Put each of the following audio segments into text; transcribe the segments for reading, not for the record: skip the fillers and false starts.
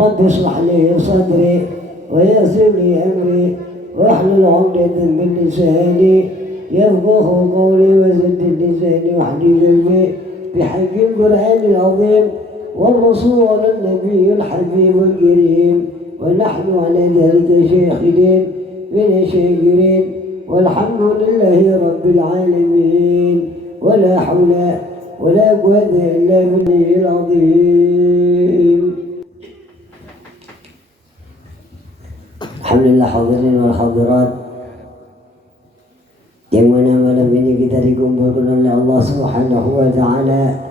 رب اشرح لي صدري ويسر لي أمري واحلل عقدة من لساني يفقه قولي وزد لساني واحلل قلبي بحق القرآن العظيم والرسول النبي الحبيب الكريم ونحن على ذلك شاهدين من الشاكرين والحمد لله رب العالمين ولا حول ولا قوة إلا بالله العظيم. Alhamdulillah hadirin wal hadirat yang mana malam ini kita dikumpulkan oleh Allah Subhanahu wa Ta'ala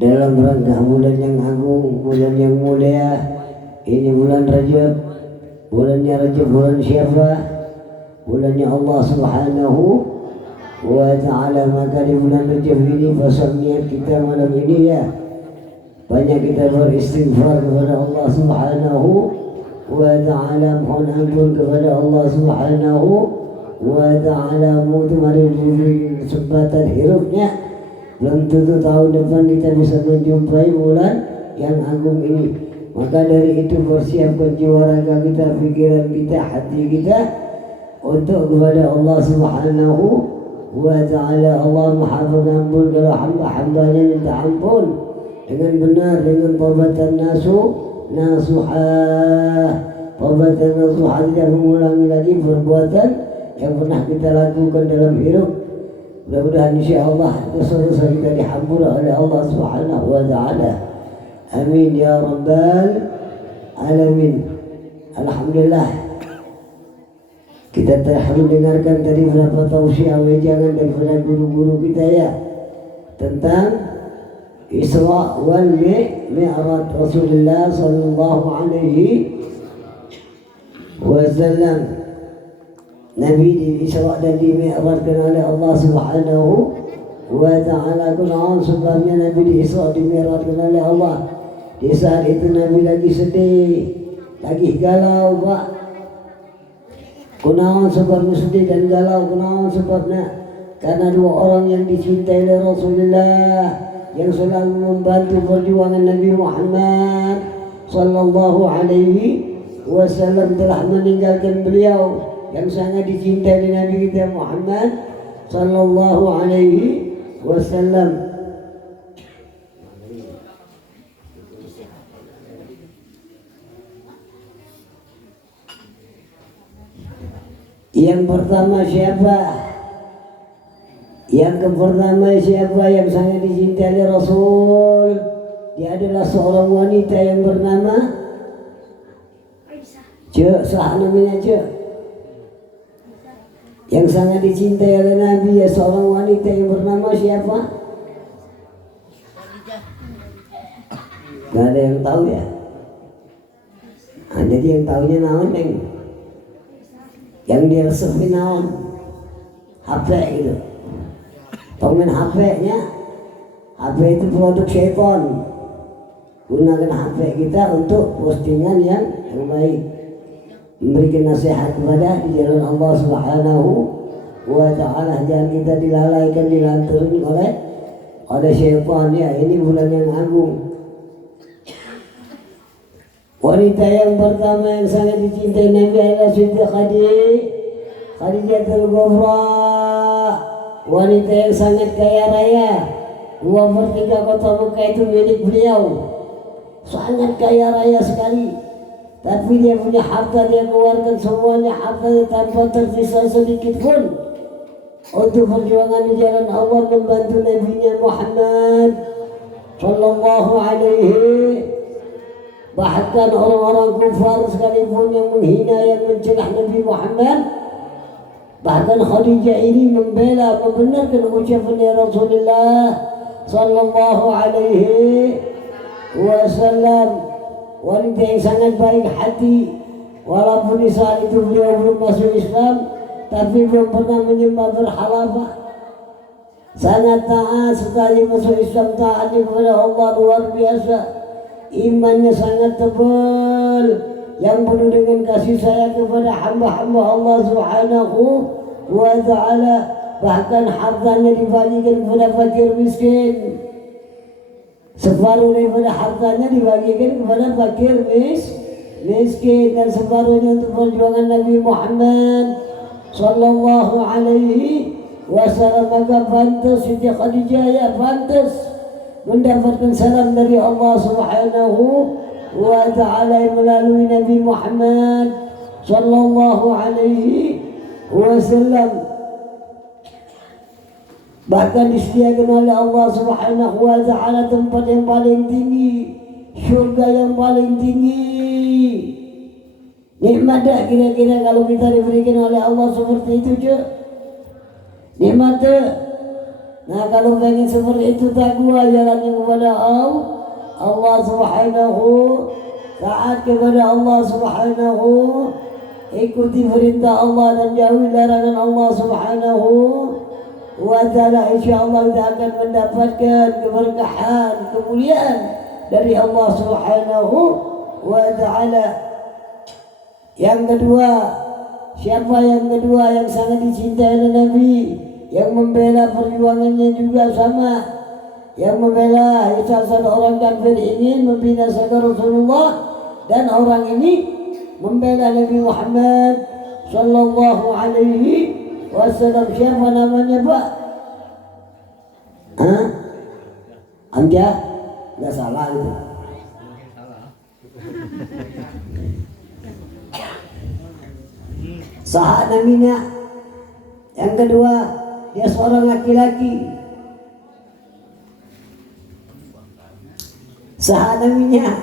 dalam rangka bulan yang agung, bulan yang mulia. Ini bulan Rajab. Bulannya Rajab bulan siapa? Bulannya Allah Subhanahu wa Ta'ala. Maka di bulan Rajab ini pasal niat kita malam ini ya, banyak kita beristighfar kepada Allah Subhanahu wa Ta'ala, mohon ampun kepada Allah Subhanahu wa Ta'ala. Mari diberi kesempatan hidupnya, belum tentu tahun depan kita bisa menjumpai bulan yang agung ini. Maka dari itu persiapkan jiwa raga kita, pikiran kita, hati kita untuk kepada Allah Subhanahu wa Ta'ala. Allah Maha Pengampun kalau hamba-hambanya minta ampun dengan benar, dengan taubatan nasuhah, taubatan nasuhah, tidak mengulangi lagi perbuatan yang pernah kita lakukan dalam hidup. Mudah-mudahan insyaAllah dosa-dosa kita dihampura oleh Allah Subhanahu wa Ta'ala. Amin ya Rabbal Alamin. Alhamdulillah, kita telah mendengarkan tadi beberapa tausiah wejangan daripada guru-guru kita ya, tentang Isra wal Mi'raj Rasulullah sallallahu alaihi wasallam. Nabi di Isra dan di Mi'rajkan oleh Allah Subhanahu wa Ta'ala. Kunaon sebabnya Nabi di Isra di Mi'rajkan oleh Allah? Di saat itu Nabi lagi sedih, lagi galau Pak. Kunaon sebabnya sedih dan galau? Kunaon sebabnya? Karena dua orang yang dicintai oleh Rasulullah, yang selalu membantu perjuangan Nabi Muhammad sallallahu alaihi wasallam, telah meninggalkan beliau yang sangat dicintai oleh Nabi kita Muhammad sallallahu alaihi wasallam. Yang pertama siapa? Yang pertama siapa yang sangat dicintai oleh Rasul? Dia adalah seorang wanita yang bernama sah namanya yang sangat dicintai oleh Nabi ya, seorang wanita yang bernama siapa? Gak ada yang tahu ya. Nah, jadi yang tahunya naon yang dia resepin naon? HP gitu. Tongmen HP-nya, HP itu produk syaitan. Gunakan HP kita untuk postingan yang baik, memberikan nasihat kepada di jalan Allah Subhanahu wa Ta'ala. Jangan kita dilalaikan, dilanturin oleh syaitan ya. Ini bulan yang agung. Wanita yang pertama yang sangat dicintai Nabi adalah Siti Khadijatul Kubra. Wanita yang sangat kaya raya. 2/3 kota Mekah itu milik beliau. Sangat kaya raya sekali. Tapi dia punya harta, dia keluarkan semuanya hartanya tanpa tersisa sedikit pun untuk perjuangan di jalan Allah, membantu Nabi Muhammad sallallahu alaihi. Bahkan orang-orang kufar sekalipun yang menghina, yang mencela Nabi Muhammad, bahkan Khadijah ini membela, membenarkan ucapan Rasulullah sallallahu alaihi wasallam. Wanita yang sangat baik hati, walaupun di saat itu beliau belum masuk Islam, tapi belum pernah menyembah berhala. Sangat taat, setelah masuk Islam taatnya kepada Allah luar biasa. Imannya sangat tebal, yang penuh dengan kasih sayang kepada hamba-hamba Allah Subhanahu wa Ta'ala. Bahkan hartanya dibagikan kepada fakir miskin. separuh daripada hartanya dibagikan kepada fakir miskin, dan separuhnya untuk perjuangan Nabi Muhammad sallallahu alaihi wasallam. Maka pantas Siti Khadijah ya pantas mendapatkan salam dari Allah Subhanahu wa ta'ala melalui Nabi Muhammad sallallahu alaihi wasallam. Bahkan disediakan oleh Allah Subhanahu wa ta'ala tempat yang paling tinggi, surga yang paling tinggi. Nikmat tak kira-kira kalau kita diberikan oleh Allah seperti itu, cek? Nikmat tak? Nah, kalau pengen seperti itu takwa jalannya kepada Allah Subhanahu, taat kepada Allah Subhanahu, ikuti perintah Allah dan jauhi larangan Allah Subhanahu wa ta'ala. Insyaallah kita akan mendapatkan keberkahan, kemuliaan dari Allah Subhanahu wa ta'ala. Yang kedua, siapa yang kedua yang sangat dicintai oleh Nabi, yang membela perjuangannya juga sama, yang membela salah satu orang kafir ingin membinasakan Rasulullah, dan orang ini membela Nabi Muhammad sallallahu alaihi wasallam. Siapa namanya, Pak? Hah? Anja? Nggak salah itu. Sahat namanya. Yang kedua, dia seorang laki-laki. Sahat namanya.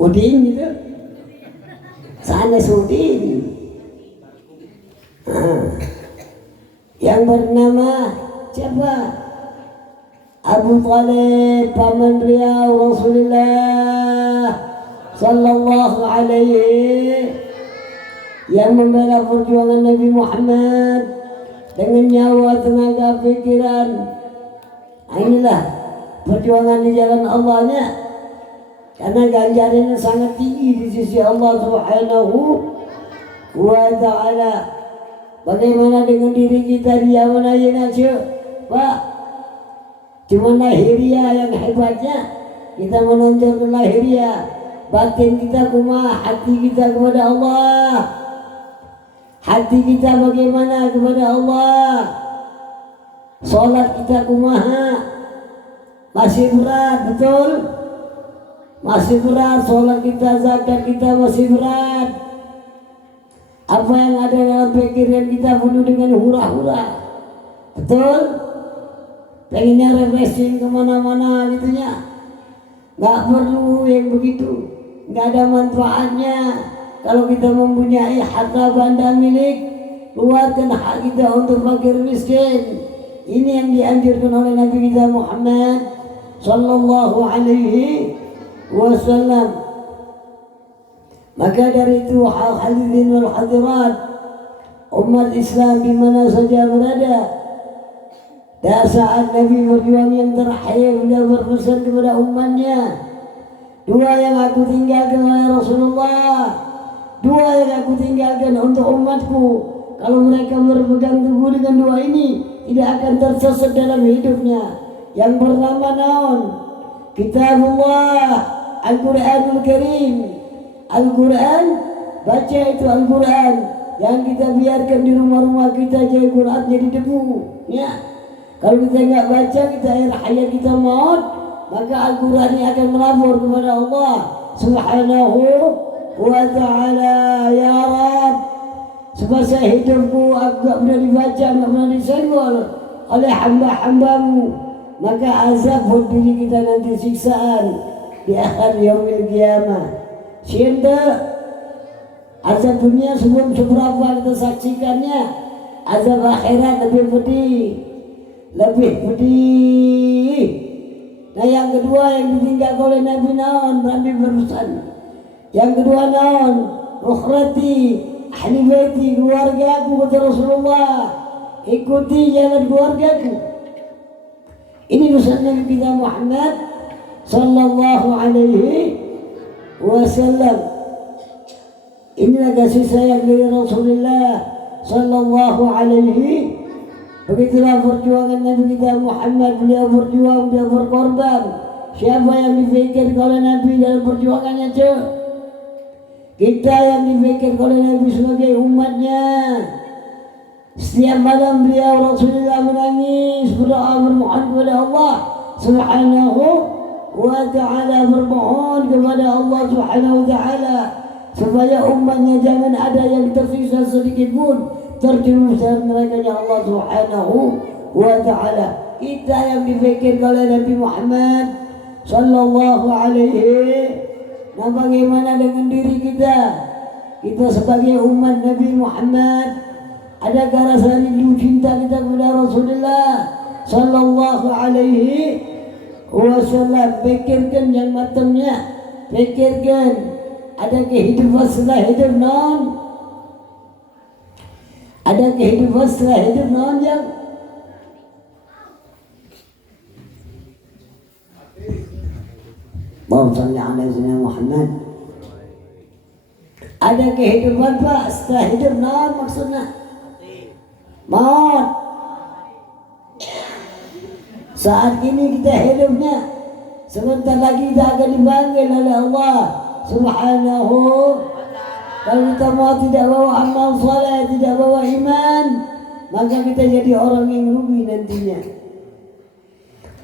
Udin gitu. Sana Udin. Yang bernama siapa? Abu Talib, paman beliau Rasulullah sallallahu alaihi, yang membela perjuangan Nabi Muhammad dengan nyawa, tenaga, pikiran. Inilah perjuangan di jalan Allahnya, karena ganjarannya sangat tinggi di sisi Allah Subhanahu wa ta'ala. Bagaimana dengan diri kita di zaman ayeuna, Pak? Cuma lahiriah yang hebatnya, kita menonjol lahiriah. Batin kita kumaha, hati kita kepada Allah. Hati kita bagaimana kepada Allah? Salat kita kumaha? Masih berat, betul? Masih berat salat kita, zakat kita masih berat. Apa yang ada dalam pikiran kita penuh dengan hura-hura, betul? Pengennya refreshing kemana-mana gitunya, nggak perlu yang begitu, nggak ada manfaatnya. Kalau kita mempunyai harta benda milik, keluarkan hak kita untuk fakir miskin. Ini yang dianjurkan oleh Nabi kita Muhammad sallallahu alaihi wasallam. Maka dari itu hadirin wal hadirat, umat Islam di mana saja berada, pada saat Nabi berjuang yang terakhir, beliau berpesan kepada umatnya, dua yang aku tinggalkan oleh Rasulullah, dua yang aku tinggalkan untuk umatku. Kalau mereka berpegang teguh dengan dua ini, tidak akan tersesat dalam hidupnya. Yang pertama naon? Kitabullah, Al-Quranul Karim. Al-Quran, baca itu Al-Quran. Yang kita biarkan di rumah-rumah kita jadi Quran jadi debu, ya. Kalau kita nggak baca, kita air hayat kita maut, maka Al-Quran ini akan melapor kepada Allah Subhanahu wa ta'ala. Ya Rab, semasa hidupku aku gak pernah dibaca, gak pernah disenggol oleh hamba-hambamu, maka azab buat diri kita nanti, siksaan di akhir yaumil qiyamah. Cinta azab dunia sebelum seberapa kita saksikannya, azab akhirat lebih pedih, lebih pedih. Nah, yang kedua yang ditinggalkan oleh Nabi naon, berani berpesan. Yang kedua naon? Ukhrati, ahli baiti, keluarga aku, kata Rasulullah, ikuti jalan keluargaku. Ini pesan Nabi kita Muhammad sallallahu alaihi wasallam. Inilah kasih sayang dari Rasulullah sallallahu alaihi Begitulah perjuangan Nabi kita Muhammad, beliau berjuang, beliau berkorban. Siapa yang dipikir oleh Nabi dalam perjuangannya cuy? Kita yang dipikir oleh Nabi sebagai umatnya. Setiap malam beliau Rasulullah menangis, berdoa, bermohon kepada Allah Subhanahu wa ta'ala, bermohon kepada Allah Subhanahu wa ta'ala supaya umatnya jangan ada yang tersisa sedikit pun terjerumus dalam nerakanya Allah Subhanahu wa ta'ala. Kita yang dipikir oleh Nabi Muhammad sallallahu alaihi. Nah, bagaimana dengan diri kita? Kita sebagai umat Nabi Muhammad, adakah rasa rindu cinta kita kepada Rasulullah sallallahu alaihi wasallam? Pikirkan yang matangnya, pikirkan ada kehidupan setelah hidup non? Ada kehidupan setelah hidup non yang Allahumma shalli ala sayyidina Muhammad. Ada kehidupan Pak setelah hidup non maksudnya? Maut. Saat ini kita hidupnya, sebentar lagi kita akan dipanggil oleh Allah Subhanahu. Kalau kita mau tidak bawa amal soleh, tidak bawa iman, maka kita jadi orang yang rugi nantinya.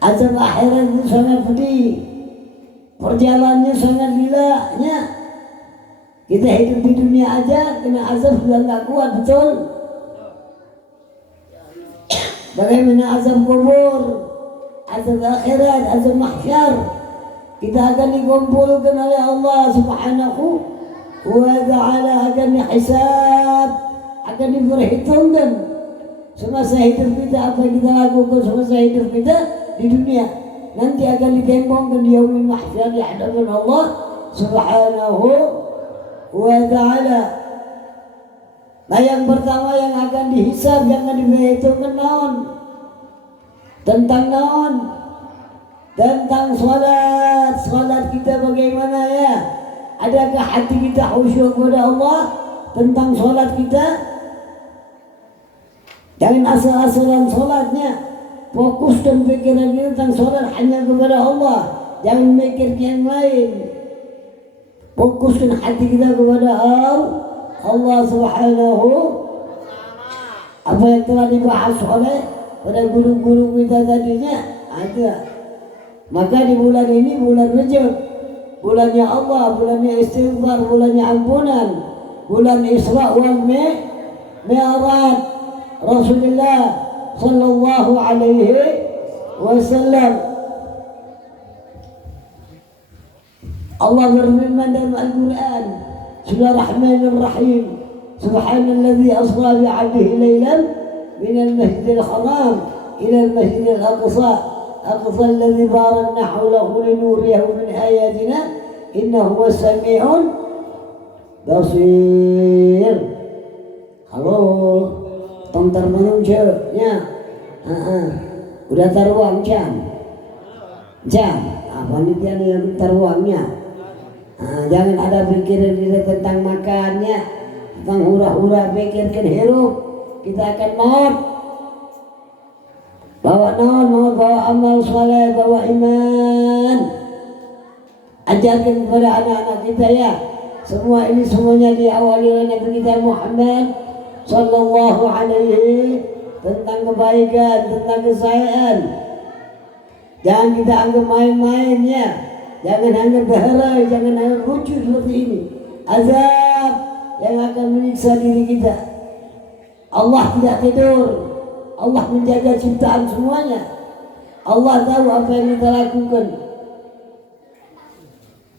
Azab akhirat itu sangat pedih, perjalanannya sangat gilanya. Kita hidup di dunia aja kena azab sudah nggak kuat, betul? Bagaimana azab kubur, azab akhirat, azab mahsyar? Kita akan dikumpulkan oleh Allah Subhanahu wa ta'ala, akan dihisab, akan diperhitungkan semasa hidup kita, apa yang kita lakukan semasa hidup kita di dunia. Nanti akan ditembongkan di yaumil mahsyar di hadapan Allah Subhanahu wa ta'ala. Nah, yang pertama yang akan dihisab, yang akan diperhitungkan naon? Tentang naon? Tentang salat. Salat kita bagaimana ya? Adakah hati kita khusyuk kepada Allah? Tentang salat kita, jangan asal-asalan salatnya. Fokus dan pikiran kita tentang salat hanya kepada Allah, jangan mikir yang lain. Fokuskan hati kita kepada Allah Subhanahu. Apa yang telah dibahas oleh pada guru-guru kita tadinya ada. Maka di bulan ini bulan Rajab, bulannya Allah, bulannya istighfar, bulannya ampunan, bulan Isra wal Mi'raj Rasulullah sallallahu alaihi wasallam. Allah berfirman dalam Al-Quran, Bismillahirrahmanirrahim, Subhanalladzi asra bi'abdihi laylan minal masjidil haram ilal masjidil aqsa alladzi barakna hawlahu linuriyahu min ayatina innahu was-sami'un basir. Halo, tong termanusia nya. Udah taruang jam. Panitia yang taruangnya. Jangan ada pikiran kita tentang makannya, tentang hura-hura, pikirkan hidup. Kita akan maut. Bawa naon, mau bawa amal soleh, bawa iman. Ajarkan kepada anak-anak kita ya. Semua ini semuanya diawali oleh Nabi kita Muhammad sallallahu alaihi, tentang kebaikan, tentang kesayaan. Jangan kita anggap main-main ya. Jangan anggap berharai, jangan anggap lucu seperti ini. Azab yang akan menyiksa diri kita. Allah tidak tidur. Allah menjaga ciptaan semuanya. Allah tahu apa yang kita lakukan.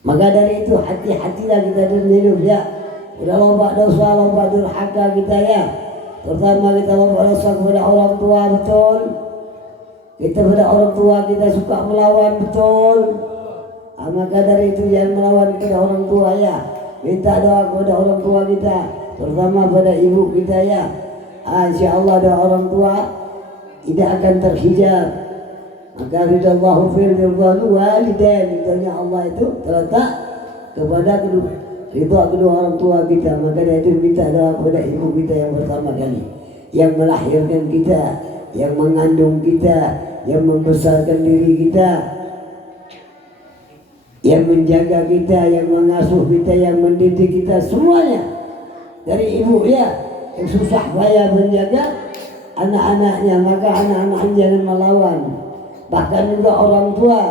Maka dari itu hati-hatilah kita dalam hidup ya. Udah lompat dosa, lompat durhaka kita ya. Pertama kita lompat dosa kepada orang tua, betul. Kita pada orang tua kita suka melawan, betul. Maka dari itu jangan melawan kepada orang tua ya. Minta doa kepada orang tua kita, terutama pada ibu kita ya. Insyaallah doa orang tua tidak akan terhijab. Maka ridallahu fil ridwanu walidain, ridhonya Allah itu terletak kepada kedua orang tua kita. Maka dari itu minta doa kepada ibu kita yang pertama kali, yang melahirkan kita, yang mengandung kita, yang membesarkan diri kita, yang menjaga kita, yang mengasuh kita, yang mendidik kita, semuanya dari ibu ya, yang susah payah menjaga anak-anaknya, maka anak-anaknya jangan melawan. Bahkan juga orang tua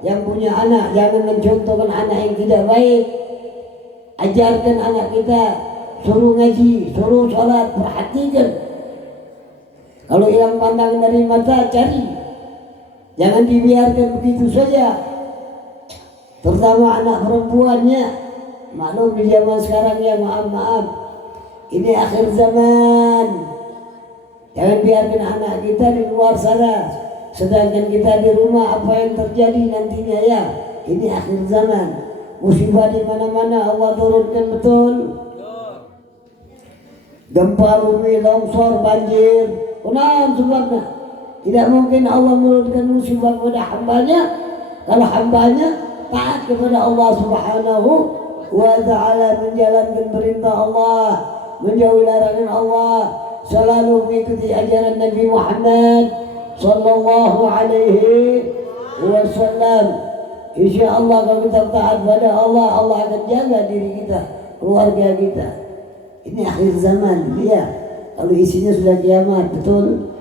yang punya anak jangan mencontohkan anak yang tidak baik. Ajarkan anak kita, suruh ngaji, suruh sholat, perhatikan. Kalau hilang pandangan dari mata, cari, jangan dibiarkan begitu saja. Terutama anak perempuannya, maklum di zaman sekarang ya, maaf, ini akhir zaman. Jangan biarkan anak kita di luar sana, sedangkan kita di rumah. Apa yang terjadi nantinya ya, ini akhir zaman. Musibah di mana-mana Allah turunkan, betul. Gempa bumi, longsor, banjir. Kenapa sebabnya? Tidak mungkin Allah menurunkan musibah kepada hambanya kalau hambanya taat kepada Allah Subhanahu wa ta'ala, menjalankan perintah Allah, menjauhi larangan Allah, selalu mengikuti ajaran Nabi Muhammad sallallahu alaihi wasallam. Insya Allah kalau kita taat pada Allah, Allah akan jaga diri kita, keluarga kita. Ini akhir zaman ya. Kalau isinya sudah kiamat, betul.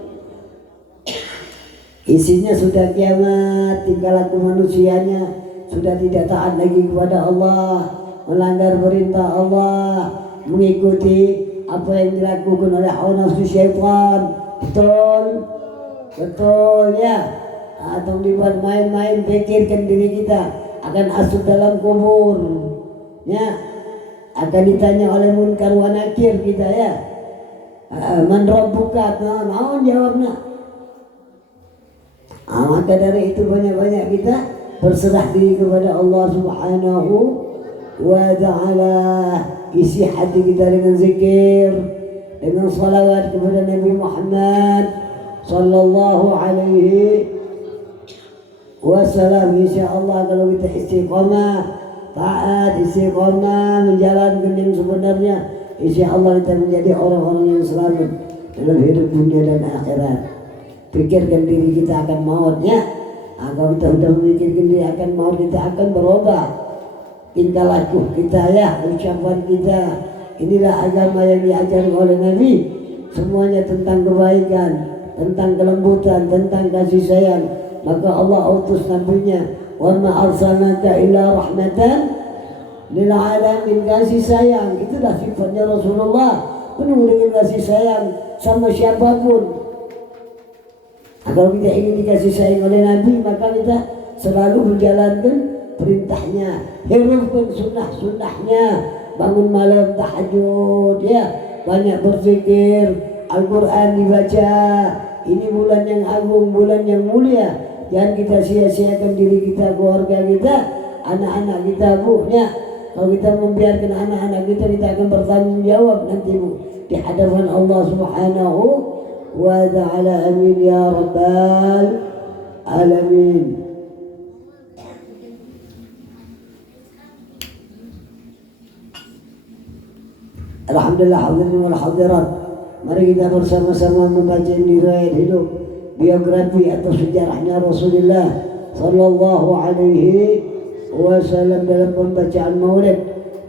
Isinya sudah kiamat, tinggal aku manusianya sudah tidak taat lagi kepada Allah, melanggar perintah Allah, mengikuti apa yang dilakukan oleh hawa nafsu syaitan. Betul, betul ya. Atau dibuat main-main, pikirkan diri kita akan asup dalam kubur ya, akan ditanya oleh munkar wa nakir kita ya. Man rabbuka, naon jawabnya. Maka dari itu banyak-banyak kita berserah diri kepada Allah Subhanahu wa ta'ala. Isi hati kita dengan zikir, dengan salawat kepada Nabi Muhammad sallallahu alaihi wasallam. InsyaAllah kalau kita istiqamah, taat, istiqamah, menjalankan yang sebenarnya, InsyaAllah kita menjadi orang-orang yang selamat dalam hidup dunia dan akhirat. Pikirkan diri kita akan mautnya. Kalau kita sudah memikirkan diri akan maut, kita akan berubah tingkah laku kita ya, ucapan kita. Inilah agama yang diajarkan oleh Nabi, semuanya tentang kebaikan, tentang kelembutan, tentang kasih sayang. Maka Allah utus nabinya, wa ma arsalnaka illa rahmatan lil alamin, kasih sayang. Itulah sifatnya Rasulullah, penuh dengan kasih sayang sama siapapun. Kalau kita ingin dikasih sayang oleh Nabi, maka kita selalu menjalankan perintahnya, hidupkan sunnah-sunnahnya, bangun malam tahajud ya, banyak berzikir, Al-Quran dibaca. Ini bulan yang agung, bulan yang mulia. Jangan kita sia-siakan diri kita, keluarga kita, anak-anak kita, Bu ya. Kalau kita membiarkan anak-anak kita, kita akan bertanggung jawab nanti, Bu, di hadapan Allah Subhanahu wa ta'ala. Amin ya rabbal alamin. Alhamdulillah, hadirin wal hadirat, mari kita bersama-sama membaca riwayat hidup, biografi atau sejarahnya Rasulullah sallallahu alaihi wasallam dalam pembacaan maulid.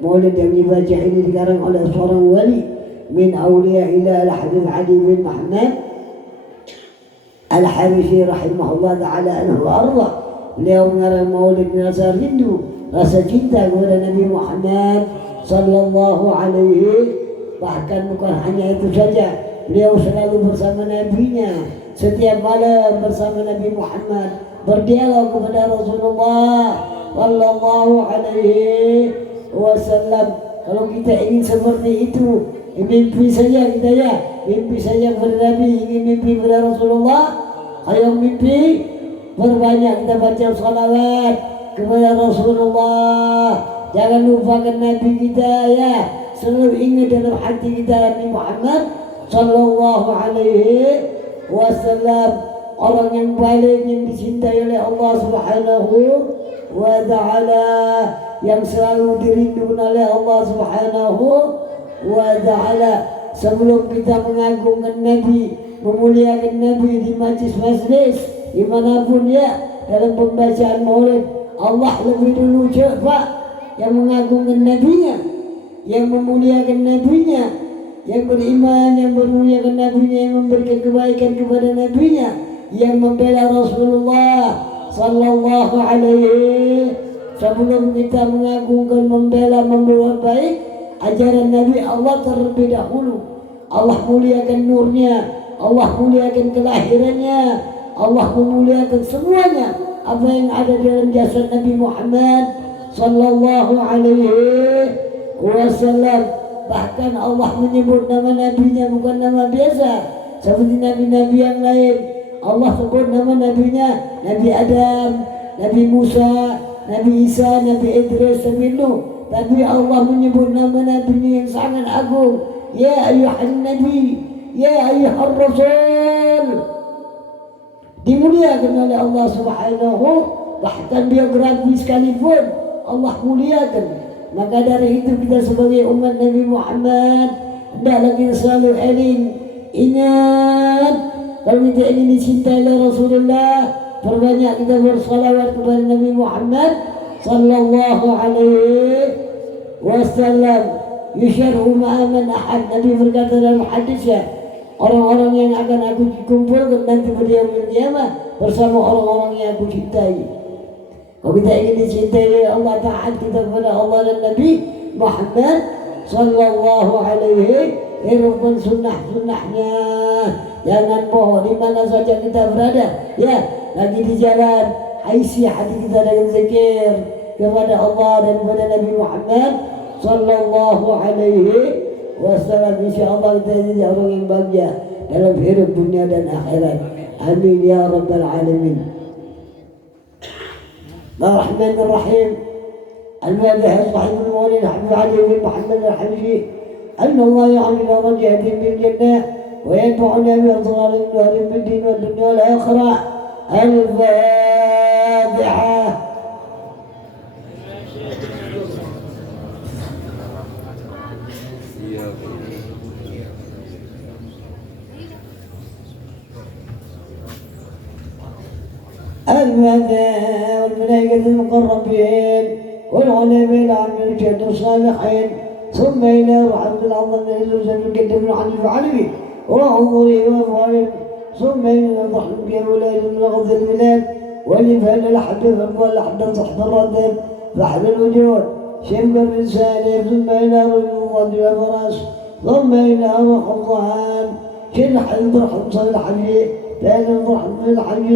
Maulid yang dibaca ini dikarang oleh seorang wali min awliya ila al-Habib Ali bin Muhammad Al-Habsyi rahimahullah ta'ala anhu arwah. Beliau mengarang maulid rasa rindu, rasa cinta kepada Nabi Muhammad sallallahu alaihi. Bahkan bukan hanya itu saja, beliau selalu bersama nabinya, setiap malam bersama Nabi Muhammad, berdialog kepada Rasulullah sallallahu alaihi wasallam. Kalau kita ingin seperti itu, mimpi saja kita ya, mimpi saja kepada Nabi, ingin mimpi kepada Rasulullah, ayo mimpi, berbanyak kita baca salawat kepada Rasulullah. Jangan lupakan Nabi kita ya, selalu ingat dalam hati kita Nabi Muhammad sallallahu alaihi wasallam, orang yang paling yang dicintai oleh Allah Subhanahu wa ta'ala, yang selalu dirindukan oleh Allah Subhanahu wa ta'ala. Sebelum kita mengagungkan Nabi, memuliakan Nabi di majlis-majlis dimanapun ya, dalam pembacaan maulid. Allah lebih dulu coba yang mengagungkan Nabi-Nya, yang memuliakan Nabi-Nya, yang beriman, yang memuliakan Nabi-Nya, yang memberikan kebaikan kepada Nabi-Nya, yang membela Rasulullah sallallahu alaihi. Sebelum kita mengagungkan, membela, membawa baik ajaran Nabi, Allah terlebih dahulu. Allah muliakan nurnya, Allah muliakan kelahirannya, Allah memuliakan semuanya apa yang ada dalam jasad Nabi Muhammad sallallahu alaihi wasallam. Bahkan Allah menyebut nama nabinya bukan nama biasa seperti nabi-nabi yang lain. Allah sebut nama nabinya Nabi Adam, Nabi Musa, Nabi Isa, Nabi Idris, Nabi Nuh. Tapi Allah menyebut nama nabinya yang sangat agung. Ya ayyuhan nabi, ya ayyuhar rasul. Dimuliakan oleh Allah Subhanahu, bahkan biografi sekalipun Allah muliakan. Maka dari itu kita sebagai umat Nabi Muhammad hendaklah kita selalu ingat, kalau kita ingin dicintai oleh Rasulullah, perbanyak kita bersalawat kepada Nabi Muhammad sallallahu alaihi wasallam. Yusyarhu ma'aman ahad, Nabi berkata dalam hadisnya, orang-orang yang akan aku kumpulkan nanti pada yaumil qiyamah bersama orang-orang yang aku cintai. Kalau kita ingin dicintai oleh Allah, taat kita kepada Allah dan Nabi Muhammad sallallahu alaihi, hirupkan sunnah-sunnahnya. Jangan bohong di mana saja kita berada. Ya, lagi di jalan, isi hati kita dengan zikir kepada Allah dan kepada Nabi Muhammad sallallahu alaihi wasallam. Insyaallah kita jadi orang yang bahagia dalam hidup dunia dan akhirat. Amin ya rabbal alamin. Bismillahirrahmanirrahim. Al-Fatihah. Sahibul Maulid Habib Ali bin Muhammad al-Habsyi. أن الله يعمل رجعة بالجنة وينفعنا بأسرار النهر في الدين والدنيا والآخرة. الفاتحة. والملائكة المقربين والعلماء العاملين الجهد الصالحين، ثم إلى رحمة العظم الذي القدم العنيف عليه وعمره وأفعاله، ثم إلى ضحك كولاء من غض البلاد ولفعل الحدث والأحدث تحت الردد فحل الوجود شمك الرسالة، ثم إلى رجل الضد والفراس، ثم إلى روح الظهان شرح الضحك الحج، ثاني الضحك الحج،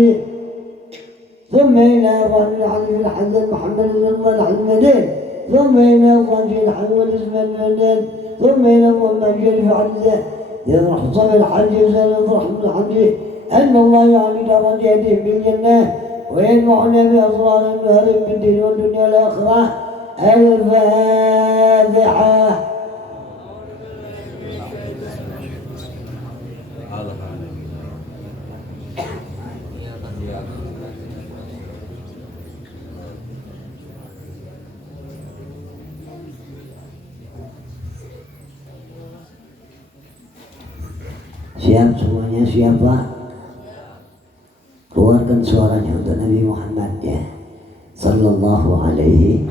ثم إلى رجل الحج الحسن محمد بن المدين، ثم إلى رجل الحج والاسم المدين، ثم إلى محمد شريف عزة يروح صبر الحج وسال الضحك الحج. أن الله يعلي درجاته بالجنة وينفعنا بأسرار النهر في الدين والدنيا والآخرة. الفاتحة. Siap semuanya, siap Pak? Keluarkan suaranya untuk Nabi Muhammad ya sallallahu alaihi.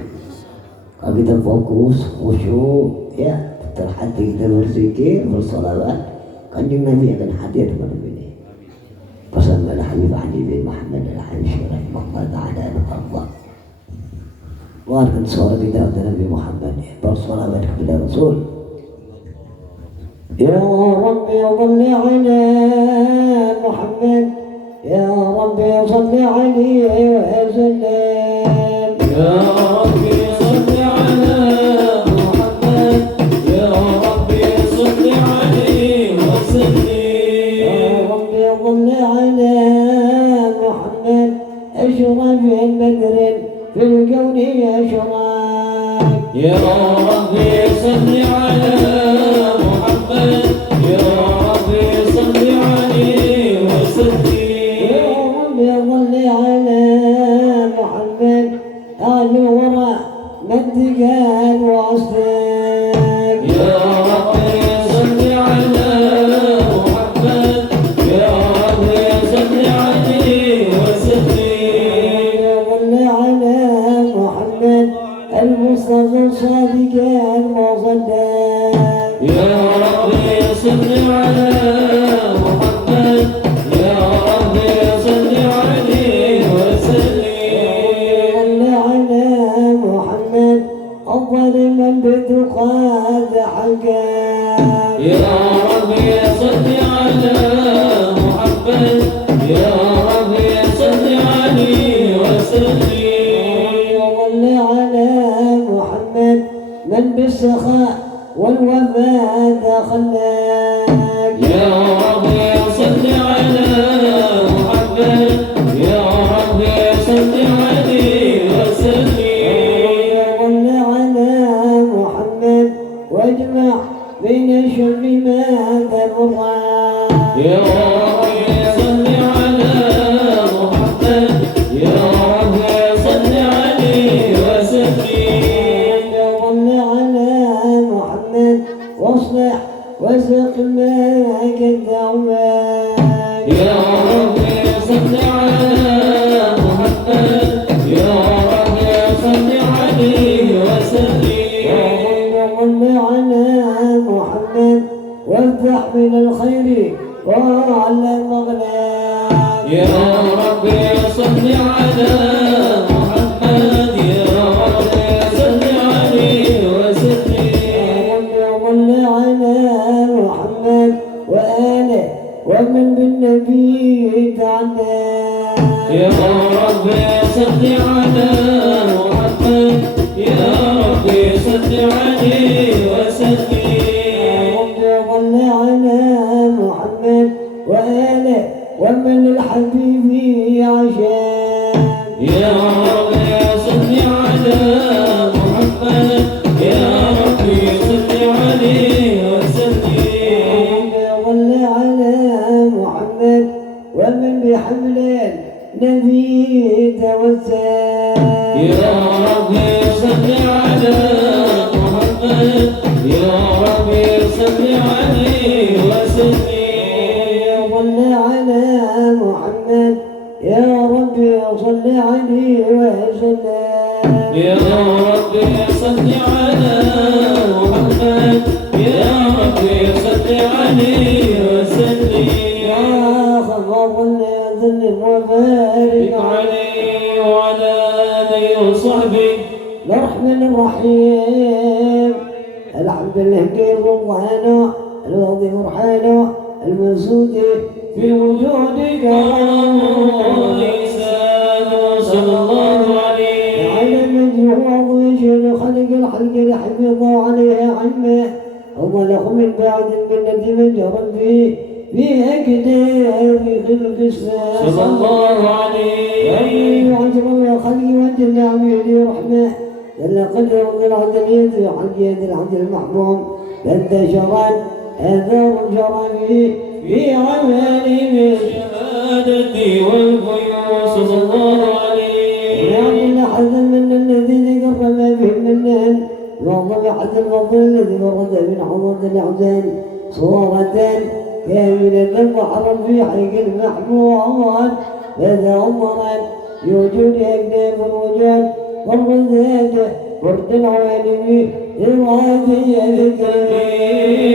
Kalau kita fokus, khusyuk ya, terhati kita berzikir, bersalawat, Kanjeng Nabi akan hadir pada ini. Pesan pada Habib Ali bin Muhammad al-Habsyi rahimahullah ta'ala Allah. Keluarkan suara kita untuk Nabi Muhammad ya, bersalawat kepada Rasul. يا رب صل على محمد، يا رب صل عليه وسلم، يا رب صل على محمد، يا رب صل عليه وسلم، يا رب صل على محمد أشرف البدر في الكون أشرف، يا رب صل على يا رب صل عليه وسلم، يا رب صل على محمد أهل الورى مدقان وعصفان، يا رب صل على محمد، الصادق المصدق. يا ربي صل على محمد يا ربي صل عليه وسلم. على محمد أفضل من بتقاد حقا. يا ربي صل على محمد يا ربي صل عليه وسلم. على محمد من بالسخاء والوفاء خلاك. يا ربي صل على محمد يا ربي صل عليه وسلم. على محمد واجمع بين الشر ما تفرق. يا ربي صل على محمد يا ربي صل عليه وسلم. على محمد واصلح واسق ما قدعواك. يا ربي صل على محمد يا ربي صل عليه وسلم. على محمد وافتح من الخير وعلى المغلاك. يا ربي صل على محمد يا ربي صل عليه وسلم. على محمد وآله ومن بالنبي تعلق. يا ربي صل على محمد يا ربي صل عليه وسلم. على محمد وآله ومن الحبيب عشان. يا ربي صل على محمد يا ربي صل عليه وسلم. على محمد ومن بحمل النبي توسل. يا ربي صل على محمد يا ربي صل عليه وسلم. على محمد يا ربي صل عليه وسلم. يا ربي صل على محمد يا ربي صل عليه وسلم. يا خفاض ذل وبارك عليه وعلى آله وصحبه. الرحمن الرحيم الحمد لله كيف رضانا الواضي فرحانا المسود في وجودك وإحسان صلى الله عليه على من يعوض وجه خلق الخلق لحفظ عليها علمه وضلق من بعد المنة من جرى به في أكتاف خلق السماء صلى الله عليه وعجب يا خلقي وجل نعمه رحمه جل قدر العبد اليد وحق يد العبد المحبوب فانتشرت اثار جرمه في عمله شهادتي والبيوت صلى الله عليه ويعطي أحد من الذي ذكر ما به المنان وعظم أحد الفضل الذي ورد من حضرة الأحزان صورة كاملة البحر في حيق المحمود فذا عمرا بوجود أكناف الوجود والرزاق ورد العالم الوادي الكريم.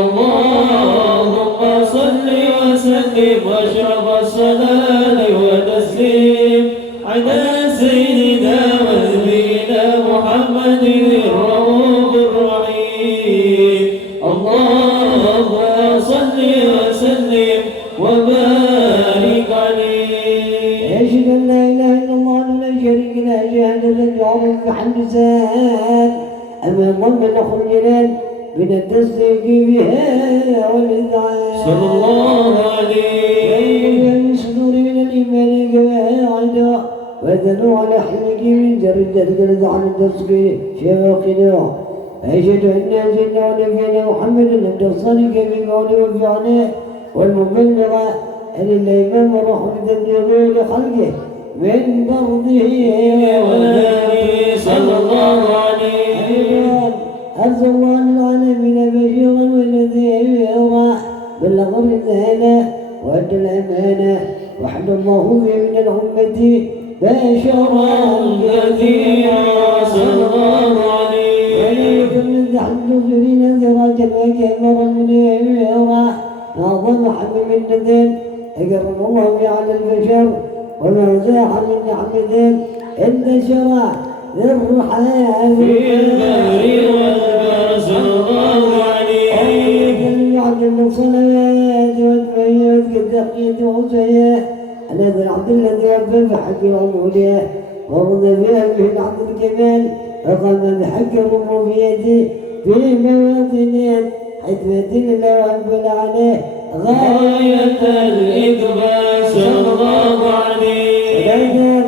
اللهم صل وسلم واشرف الصلاة وتسليم على سيدنا ونبينا محمد الرؤوف الرحيم. اللهم صل وسلم وبارك عليه. أشهد أن لا إله إلا الله لا شريك له شهادة تعرف بحمد سهل أما ضمن خرجنا من التصديق بها والإذعان صلى الله عليه من صدور من الإيمان قواعدا وذلوا على حلك من جرد الجلد عن التصديق شفاقنا. أشهد أن سيدنا ونبينا محمد عبد الصادق بقوله وفعله والمبلغ أن الإمام الرحمة الجميع لخلقه من برده ونبيه صلى الله عليه. أرسل الله للعالمين بشيرا ونذيرا بلغ الرسالة وأدى الأمانة وحد الله في من الأمة بشرا كثيرا صلى الله عليه وليك من تحت سرين سراجا وكبرا منيرا أعظم حمد من ندين أكرم الله على البشر وما زاح من نعمة إن شرع للرحال في البحر والبر صلى الله عليه يعلم الصلوات والبيات كالتقييد وصيه على ذا العبد الذي وفى بحق عموده ورد بها به العبد الكمال وقام بحق ربوبيته في مواطن حكمة لا أقبل عليه غاية الإقبال صلى الله عليه ولكن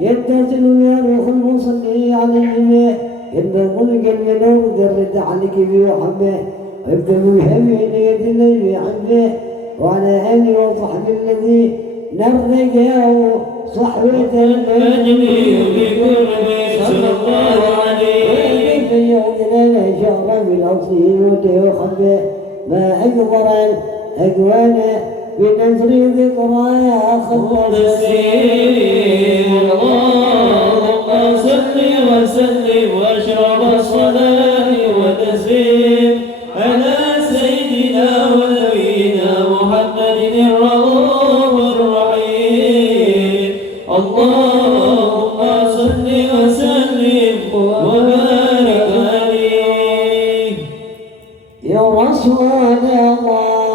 يتصل يا روح المصلي على الجميع ينبغي قلب نور درد عليك بوحبه وابدا بالهم نية الذي حبه وعلى آله وصحبه الذي نرجعه صحوة المجد بقربه صلى الله عليه وكيف يعود لنا شهر بالأصيل وتوخبه ما أكبر الأكوان بنصر ذكرى تسليم اللهم صل وسلم واشرب الصلاة وتسليم على سيدنا ونبينا محمد الرؤوف الرحيم اللهم صل وسلم وبارك عليه يا رسول الله